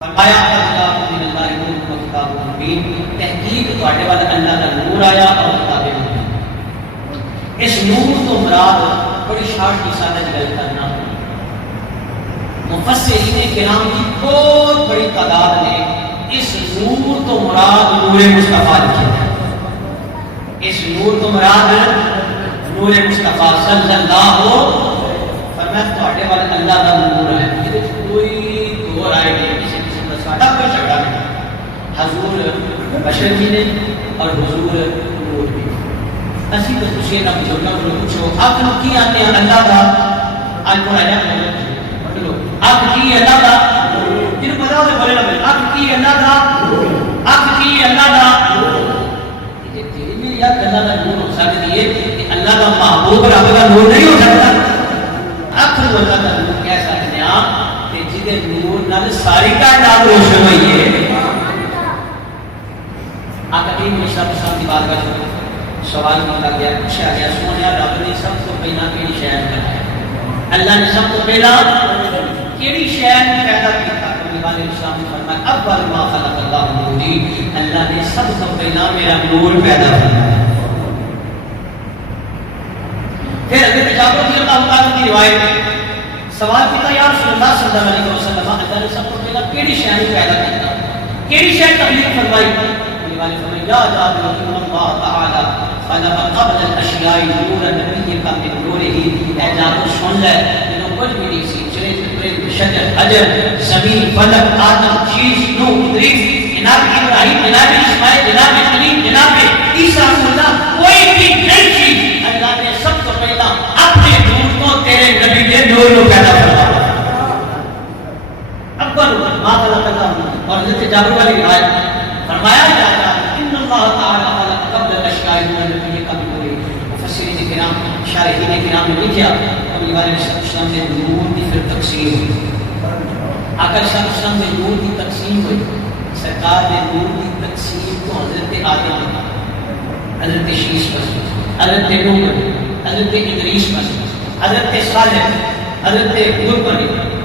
فرمایا من اللہ نور و کتاب مبین، تحقیق تواڈے وال اللہ دا نور آیا اور کتاب مبین۔ اس نور تو مراد بڑی شارٹ کی سادہ گل کرنا، مفسرین کرام کی بہت بڑی تعداد نے اس نور تو مراد نور مصطفیٰ لکھا ہے۔ اس نور تو مراد نور مصطفیٰ صلی اللہ فرمایا تواڈے وال اللہ دا نور ہے، اس کوئی دو رائے نہیں، ساڈا کوئی جھگڑا نہیں۔ حضور بشر بھی نے اور حضور نور بھی۔ اسی تو تسی نہ بزرگاں کو پوچھو آپ نو کی آتے ہیں اللہ دا، آج کو آیا بولو آپ کی اللہ دا، جن پتہ ہوے بولے نہ آپ کی اللہ دا، آپ کی اللہ دا، کہ تیرے میں یا اللہ دا نور ہو سکتی ہے کہ اللہ دا محبوب رب دا نور نہیں ہو سکتا۔ آخر اللہ دا نور کہہ سکتے ہیں کہ جدے نور نال ساری کائنات روشن ہوئی ہے۔ آقا کریم صلی اللہ علیہ وسلم کی بات کا سوال کیا گیا، پوچھا گیا سونے رب نے سب تو پہلا کیڑی شے بنایا؟ اللہ نے سب تو پہلا کیڑی شے پیدا کیتا؟ نبی علیہ السلام نے فرمایا اول ما خلق اللہ نوری، اللہ نے سب تو پہلا میرا نور پیدا کیا۔ پھر حضرت جابر رضی اللہ تعالیٰ کی روایت میں سوال کیا یا رسول اللہ صلی اللہ علیہ وسلم اللہ نے سب کو پہلا کیڑی شے پیدا کیتا؟ کیڑی شے تبلیغ فرمائی؟ نبی علیہ السلام یا جابر ان اللہ تعالی خلق قبل الاشیاء نورا نبیک من نورہ۔ اے جابر سن لے جنوں کچھ بھی نہیں سی، چلے پرند شجر حجر زمین فلک آدم شیش نوح ادریس جناب ابراہیم جناب اسماعیل جناب کلیم جناب عیسیٰ اللہ کوئی بھی نہیں سی، اللہ نے سب کو پہلا اپنے نور کو تیرے نبی کے نور کو پیدا فرمایا۔ اول ما خلق اللہ، اور حضرت جابر والی روایت فرمایا جاتا ہے ان اللہ تعالی خلق قبل الاشیاء نبیک من نورہ۔ مفسرین کرام شارحین کرام نے لکھا نبی علیہ السلام نے نور کی پھر تقسیم ہوئی، آقا صلی اللہ علیہ وسلم نے نور کی تقسیم ہوئی، سرکار نے نور کی تقسیم کو حضرت آدم، حضرت شیش پر، حضرت نوح پر، حضرت ادریس پر، حضرت صالح، حضرت ہود پر،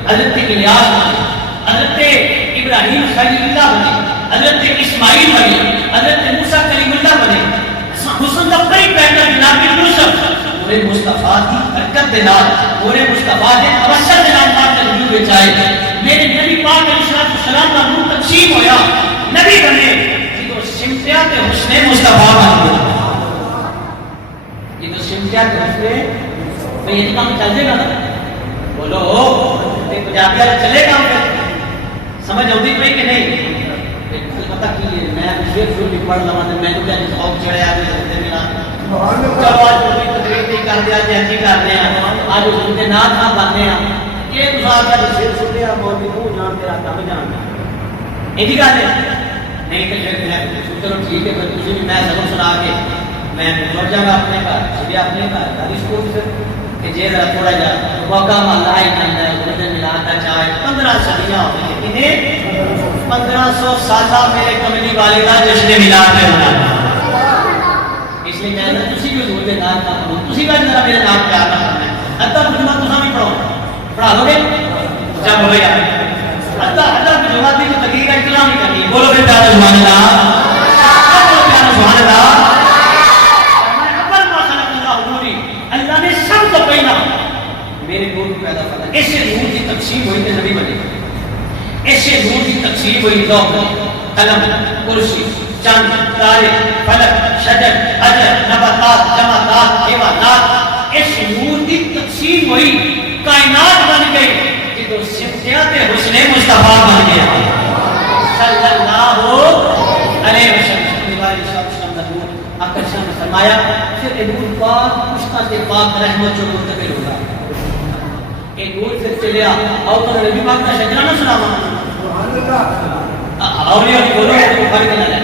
حضرت الیاس پر، حضرت ابراہیم خلیل اللہ بنے، حضرت اسماعیل بنے، حضرت موسیٰ کلیم اللہ بنے، حسن کا بڑی پیدا جناب یوسف پورے مصطفیٰ کی برکت دے نال، پورے مصطفیٰ نے ابشر دے نال پاک کے وجود وچ آئے۔ میرے نبی پاک علیہ السلام کا نور تقسیم ہویا، نبی بنے جدو سمٹیا تے حسن مصطفیٰ بن گیا۔ جدو سمٹیا تے حسن بھئی یہ کام چل جائے گا نا، بولو پنجابی والے چلے گا سمجھ آتی پئی کہ نہیں؟ پتہ کی ہے میں شیر شروع بھی پڑھ لوا تے میں کیا خوف چڑھیا تے میرا آواز پوری تقریر نہیں کر دیا جی کرنے آج اس کے نام نہ بننے یہ گزار کا شیر سننے مولوی منہ جان تیرا کم جان یہ گل ہے نہیں کہ چلو ٹھیک ہے پھر تسی بھی میں سبق سنا کے میں لوٹ جاؤں گا اپنے گھر صبح اپنے گھر کبھی اسکول سے کہ جی ذرا تھوڑا جا موقع مالا ہی جانا ہے گردن ملان کا چاہے 15 صدیاں ہو گئی انہیں 1500 سالہ میرے کملی والے کا جشن ملاد میں ہونا، اس لیے کہنا تسی بھی حضور کے نام کا پڑھو، تسی بھی ذرا میرے نام پیار نہ کرنا ہے، حتیٰ ترجمہ تسا بھی پڑھو، پڑھا دو گے کیا بولو یار، حتیٰ ترجمہ کی تو تقریر کا اطلاع نہیں کرنی، بولو پھر پیارا سبحان اللہ، بولو پیارا سبحان اللہ۔ اللہ نے سب کو پہلا میرے نور کو پیدا کرنا، ایسے نور کی تقسیم ہوئی کہ نبی بنے، ایسے نور کی تقسیم ہوئی لوح قلم کرسی چاند تارے فلک شجر حجر نباتات جمادات حیوانات، اس نور کی تقسیم ہوئی کائنات بن گئی جدو صفات حسن مصطفیٰ بن گیا صلی اللہ علیہ وسلم۔ آقا نے فرمایا پھر اے نور پاک پشتا سے پاک رحمت جو منتقل ہوگا، اے نور پھر چلیا اور تو نبی پاک کا شجرہ نہ سنا اور یہ بولو تو بخاری کا نہ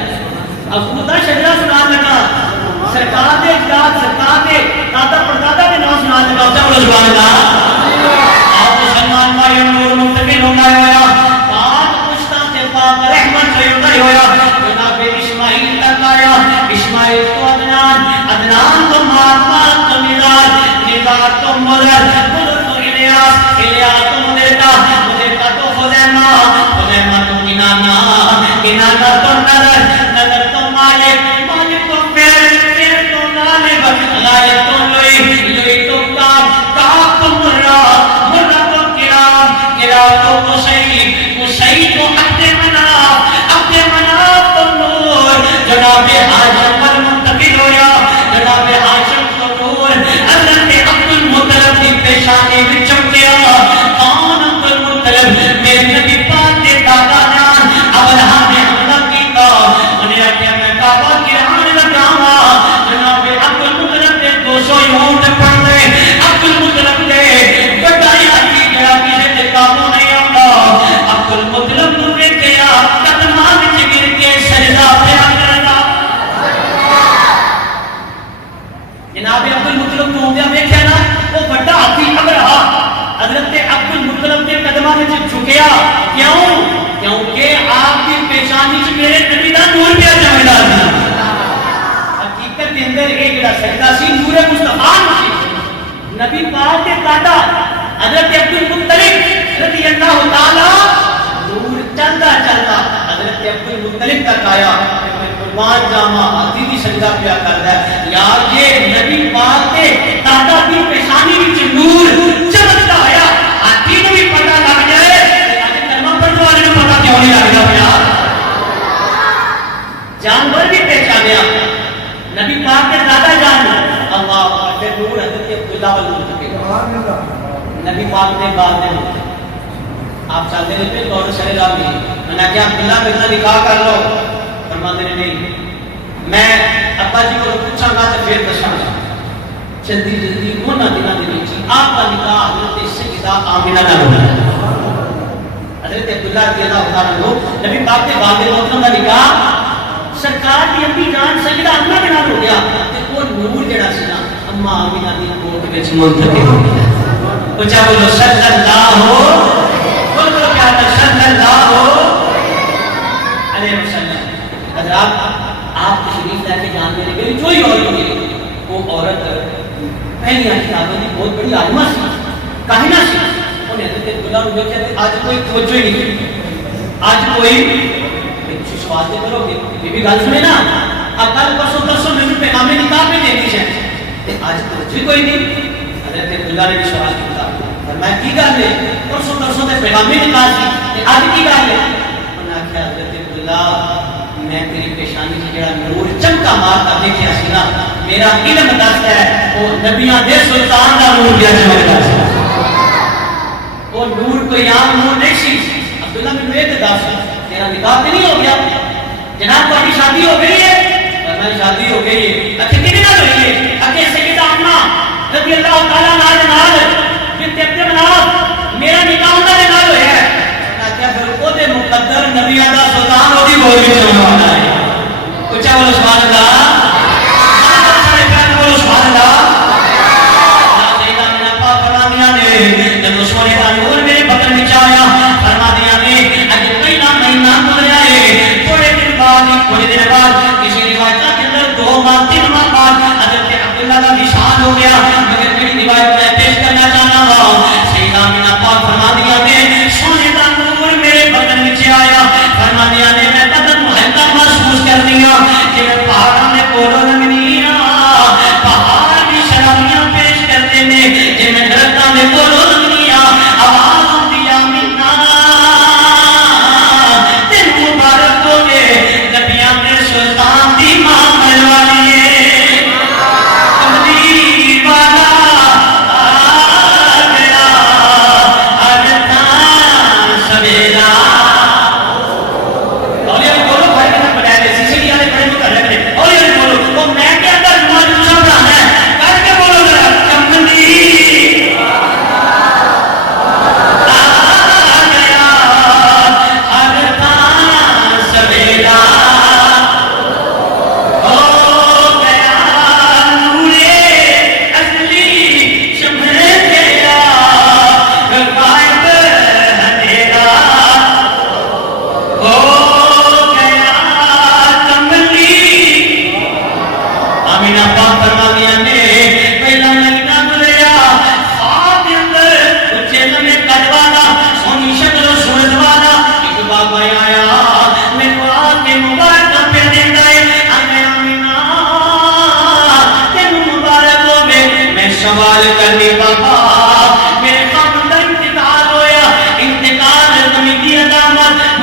اب خدا شجرہ سنا لگا، سرکار دے اجداد سرکار دے دادا پردادا کے نام سنا لگا، چلو سبحان اللہ۔ آپ مسلمان مائے نور منتقل ہوگا، پاک پشتا سے پاک رحمت جو منتقل ہویا، جناب اسماعیل تک آیا، اسماعیل تو عدنان، عدنان تو مات تو نزار، نزار تو مدر، مدر تو الیاس، الیاس تو مدرکا، مدرکا تو خزیمہ، خزیمہ تو نظر تو نظر نظر تو مالک مالک تو پیر پیر تو غالب غالب تو لوئی لوئی تو کام تو مرا مرا تو گرا گرا تو قصی قصی تو عبد مناف تو نور جناب ہاشم پر منتقل ہویا جناب ہاشم تو نور حضرت عبد المطلب کی پیشانی میں چمکیا کون عبد المطلب میرے نبی پاک کے دادا جان ابرہا نے حملہ کیتا انہیں آکیا میں کعبہ کی رہاں لگاوا جناب عبد المطلب نے 200 اونٹ پڑھ دے عبد المطلب نے بڑائی آتی گیا کسی نے کعبہ نہیں آتا عبد المطلب نے کیا قدمہ میں گر کے سجدہ پہ کرنا جناب عبد المطلب کو ہوندیا دیکھا نا وہ بڑا ہاتھی ابرہا حضرت عبد المطلب کے قدمہ میں جھکیا کیوں کیونکہ آپ کی پیشانی سے میرے نبی دا نور پہ جمعدار تھا حقیقت کے اندر ایک جڑا سجدہ سی نور مصطفیٰ نبی پاک کے دادا حضرت عبد المطلب رضی اللہ تعالی نور چلتا چلتا حضرت عبد المطلب تک آیا قربان جاما ہاتھی بھی سجدہ پیا کرتا ہے یار یہ نبی پاک کے دادا کی پیشانی وچ نور چمکتا آیا ہاتھی کو بھی پتہ لگ جائے اج کلمہ پڑھنے والے کو پتہ کیوں نہیں لگتا یار جانور بھی پہچانیا نبی پاک کے دادا جان اللہ اکبر نور حضرت عبداللہ والمنتقل نبی پاک نے بات دے آپ چلتے رہتے تو سرے راہ میں نے کیا عبداللہ میرا نکاح کر لو فرماتے نے نہیں میں ابا جی کو پوچھا گا تو پھر دساں گا جلدی جلدی ہونا دینا دینے چاہیے آپ کا نکاح حضرت سیدہ آمینہ نہ ہونا حضرت عبداللہ رضی اللہ عنہ نبی پاک کے والد محترم کا نکاح سرکار کی اپنی جان سیدہ آمینہ کے نام ہو گیا کہ وہ نور جڑا سی نا اما آمینہ دی کوٹ وچ منتقل ہو گیا اونچا بولو صلی اللہ بولو پیارا صلی اللہ علیہ وسلم حضرات آپ تشریف لے کے جان میرے گئی جو ہی عورت ہوئی وہ عورت پہلی کتابوں کی بہت بڑی عالمہ سی کاہنہ سی انہیں حضرت عبداللہ نے کہا کہ آج کوئی توجہ ہی نہیں آج کوئی سوال دے کرو یہ بھی گل سنے نا اب کل پرسوں درسوں میں پیغام نکاح میں دیتی ہے آج توجہ کوئی نہیں حضرت عبداللہ نے بھی سوال کیا فرمایا کی گل ہے پرسوں درسوں تے پیغام نکاح سی آج کی گل ہے انہوں نے کہا حضرت عبداللہ میں تیری پیشانی سے جڑا نور چمکا مارتا دیکھیا سی نا میرا علم دستا ہے وہ نبیاں دے سلطان دا نور دیا چمکتا سی وہ نور کوئی عام نور نہیں سی عبداللہ میں نے دس تیرا نکاح نہیں ہو گیا جناب تمہاری شادی ہو گئی ہے فرمایا شادی ہو گئی ہے اچھا کتنی نال ہوئی ہے اگے سیدہ آمنہ رضی اللہ تعالی عنہا بنت عبد مناف میرا نکاح انہاں دے نال ہویا ہے کیا پھر او دے مقدر نبیاں دا سلطان او دی بول وچ ہونا ہے اونچا بولو سبحان اللہ سارے پیار بولو سبحان اللہ سیدہ آمنہ پاک فرماندیاں نے جب سونے دا نور میرے بدن وچ آیا فرماندیاں نے اج پہلا مہینہ گزریا ہے تھوڑے دن بعد کسی روایت کے اندر 2 ماہ 3 ماہ بعد حضرت عبداللہ کا وصال ہو گیا مگر میری روایت میں پیش کرنا چاہتا ہوں سیدہ آمنہ پاک فرماندیاں نے سونے دا نور میرے بدن وچ آیا فرماندیاں نے میں بدن ہلکا محسوس کر دیا کہ میں پہاڑاں دے کولوں لنگنی پہاڑ بھی شرابیاں پیش کرتے نے کہ میں درختاں دے کولوں لنگنی آواز ہوندی آمینہ دل مبارک ہو گئے نبیاں دے سلطان دی ماں ملوالی ہے کملی والا آ گیا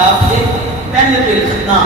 آپ سے پہلے تو اتنا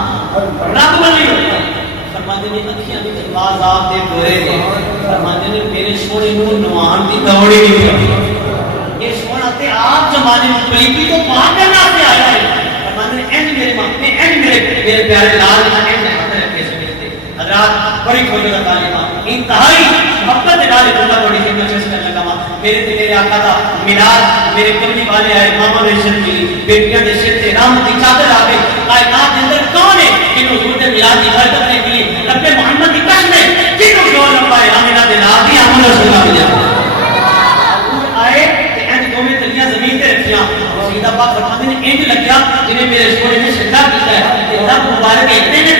رب والی ہوتا ہے فرماتے نے اکھیاں وچ آواز آپ دے گورے نے فرماتے نے میرے سونے نو نوان دی دوڑی نہیں یہ سونا تے آپ زمانے میں پلیتی تو پاک کرنا سے آیا ہے فرماتے نے اینڈ میرے ماں اینڈ میرے پیارے لال کا اینڈ ہاتھ رکھے سمجھتے حضرات بڑی کھولے کا تعلیمہ انتہائی محبت دلالے اللہ بڑی خدمت سے کرنے لگا میرے تے میرے آقا دا میلاد میرے کملی والے آئے ماما نے شر ملی بیٹیاں دے سر تے رحمت کی چادر آ گئی کائنات کے اندر کون ہے کہ حضور دے میلاد کی برکت نے کی رب محمد کی قسم ہے جنوں جو لمبا ہے آمنہ دے نال دی محمد رسول اللہ ملیا حضور آئے تے انج دوویں تلیاں زمین تے رکھیاں سیدھا پاک فرماتے نے انج لگیا جنہیں میرے سونے نے سجدہ کیتا ہے تے رب مبارک ہلتے نے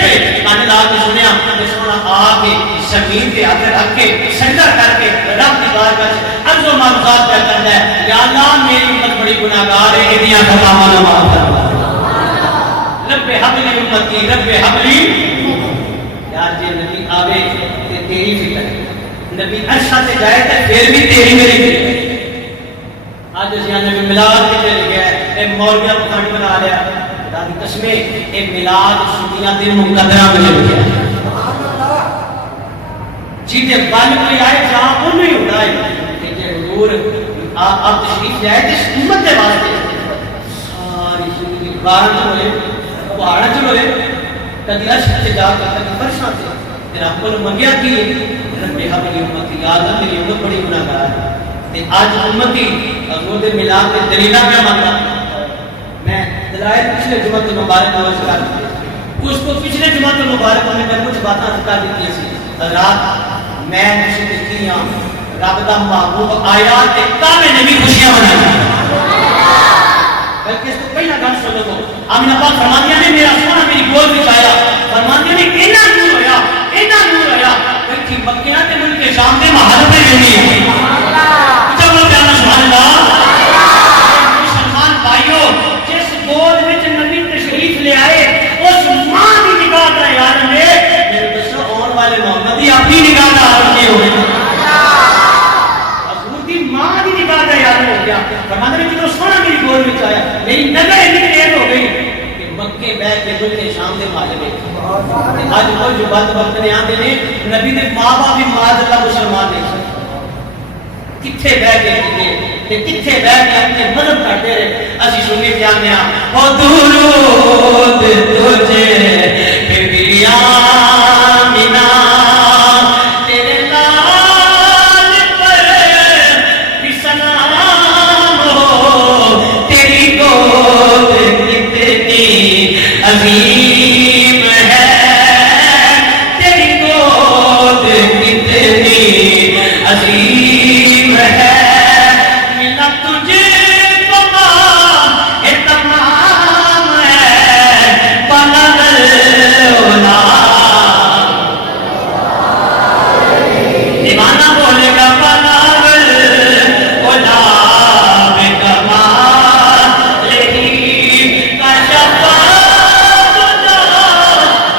پہ کان لا کے سنیا تے سونا آ کے زمین تے ہاتھ رکھ کے سجدہ کر کے رب کی بارگاہ وچ عرض و معروضات کیا کرتا ہے یا اللہ میری امت بڑی گناہگار ہے ادیاں خطاواں نہ معاف فرما رب حبلی امتی رب حبلی یار جے نبی آوے تے تیری فکر نبی عرشہ سے جائے تے پھر بھی تیری میری فکر آج اسی نبی میلاد کے لگے اے مولویاں پکھانڈ بنا لیا خدا دی قسم اے میلاد سنیاں دے مقدراں وچ لکھیا ہے جیتے بل کوئی آئے جہاں ان نہیں ہوتا ہے کہ حضور آپ تشریف لے آئے جس امت کے واسطے ساری زندگی بارن چلوئے پہاڑا چلوئے کدی عرش سے جا کر کدی فرشاں سے تیرا کل منگیا کی رب حبلی امتی یا اللہ میری امت بڑی گناہگار ہے تے آج امتی حضور دے میلاد کے دلیلہ کیا مانگا میں دلائل پچھلے جمعہ مبارک میں ذکر کیا اس کو پچھلے جمعہ مبارک میں کچھ باتیں ذکر دی تھی حضرات میں خوشی دیکھی ہوں رب دا محبوب آیا تے کعبے نے بھی خوشیاں منائی بلکہ اس کو پہلا گل سنو تو آمینہ پاک فرماندیاں نے میرا سونا میری گود وچ آیا فرماندیاں نے اتنا نور ہویا کہ مکہ تے ملک شام دے محل تے رہنی ہے چلو جانا سبحان اللہ مسلمان بھائیو جس گود وچ نبی تشریف لے آئے اس ماں دی نگاہ دا عالم ہے میرے دسو آن والے محمد دی اپنی نگاہ دا عالم کی ہوئے حضور دی ماں دی نگاہ دا عالم ہو گیا فرماندے نے جدوں سونا میری گود وچ آیا میری نظر اتنی تیز ہو گئی کہ مکے بیٹھ کے ملک شام دے محل میں آج کوئی جو بات وقت نے آتے نے نبی دے ماں باپ بھی معاذ اللہ مسلمان نہیں کتھے بیٹھ کے تے کتھے بیٹھ کے اپنے مذہب کرتے رہے اسی سنی جانے او درود تجھے پھر آمینہ تیرے لال پر بھی سلام ہو تیری گود کتنی عظیم ہے تیری گود کتنی عظیم ہے ملا تجھے تمام ہے بلند اولا دیوانہ بولے گا بلند اولا بے کمال ہی کشف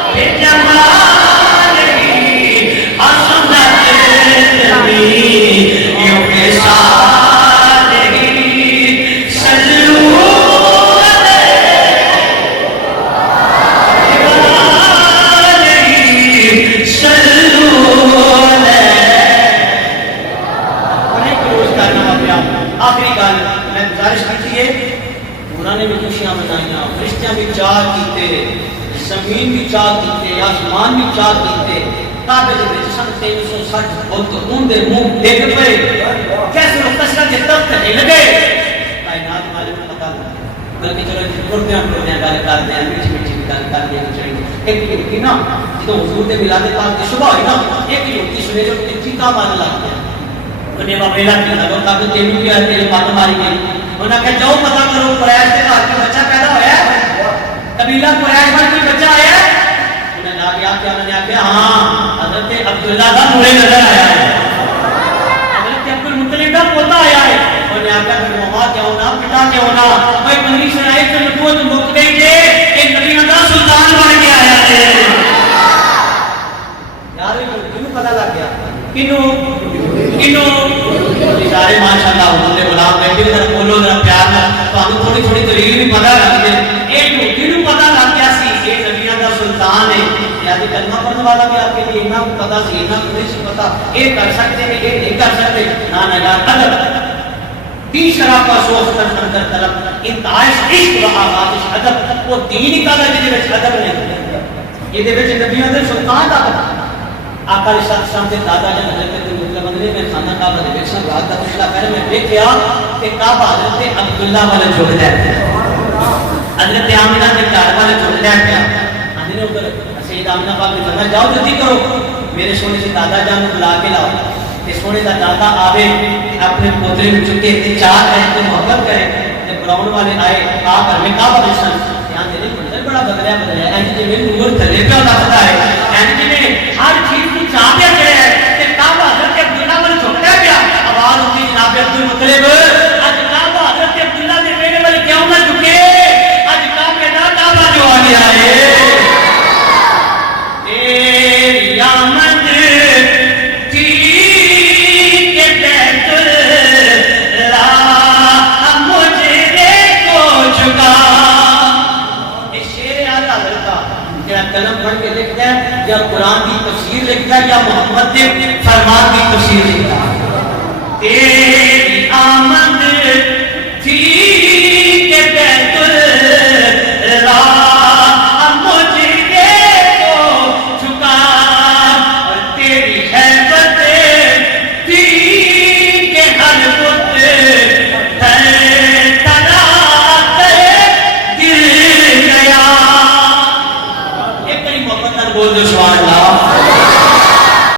بے جمال ہی حسنت یوں کے ساتھ ہی سلو آخری گل میں گزارش کی ہے انہوں نے بھی خوشیاں منائیاں فرشتیاں بھی چاہ کیتے زمین بھی چاہ کیتے آسمان بھی چاہ کیتے کعبے دے وچ 360 بت اون دے منہ ڈگ پئے کیسے لوگ کسرا کے تخت ہل گئے کائنات مالک کو پتہ نہیں بلکہ چلو پردیاں گل کرتے ہیں میٹھی میٹھی گل کرتے ہیں چاہیے ایک نا جدوں حضور دے میلاد پاک دی صبح ہوئی نا ایک لوٹی سنے جو چیخاں مارن لگ گیا انہیں وہ میلہ کیا وہ کہا کہ تیری کیا تیری بات ماری گئی انہوں نے کہا جاؤ پتہ کرو قریش کے گھر کا بچہ پیدا ہوا ہے قبیلہ قریش میں کوئی بچہ آیا ہے انہوں نے آگیا کیا انہوں نے کہا ہاں حضرت عبداللہ کا نورے نظر آیا ہے حضرت عبدالمطلب کا پوتا آیا ہے انہوں نے آگیا کہ ماما کیا ہونا پتا کیا ہونا بھائی بنی اسرائیل سے نبوت مک گئی ہے کہ نبی کا سلطان بن کے آیا ہے یار کنوں پتہ لگ گیا کنوں سارے ماشاءاللہ حضور نے غلام بیٹھے ذرا بولو ذرا پیار نہ تو ہمیں تھوڑی تھوڑی دلیل بھی پتہ لگ گئی والا بھی آپ کے لیے اتنا پتا سی اتنا نہیں سی پتا یہ کر سکتے ہیں یہ نہیں کر سکتے نہ نگاہ ادب تین شراب کا سوچ کر طلب انتہائش عشق و آغاز ادب وہ دین ہی کہا جی وچ ادب نہیں یہ دے وچ نبیوں دے سلطان دا آقا علیہ السلام دے دادا جان حضرت مطلب بندے میں خانہ کعبہ دے وچ رات دا پچھلا پہر میں دیکھیا کہ کعبہ حضرت عبداللہ والا جھک ہے حضرت آمنہ کے گھر والے جھک ہے اندر نے اوپر سید آمنہ پاک نے فرمایا جاؤ جلدی کرو میرے سونے سے دادا جان کو بلا کے لاؤ کہ سونے کا دادا آوے اپنے پوترے میں چکے تے چار ہے تے محبت کرے تے براؤن والے آئے آپ گھر میں کعبہ دشن یہاں دے منظر بڑا بدلیا اینج جی میں نور تھلے پہ لگتا ہے اینج جی میں ہر چیز کی چاہ پہ چڑھا ہے تے کعبہ حضرت عبداللہ والے جھکتا پیا آواز ہوتی جناب عبد المطلب اج کعبہ حضرت عبداللہ دے میرے والے کیوں نہ جھکے اج کعبہ دا کعبہ جو آ گیا ہے تیری آمد قلم پڑھ کے لکھتا ہے یا قرآن کی تفسیر لکھتا ہے یا محمد کے فرمان کی تفسیر لکھتا ہے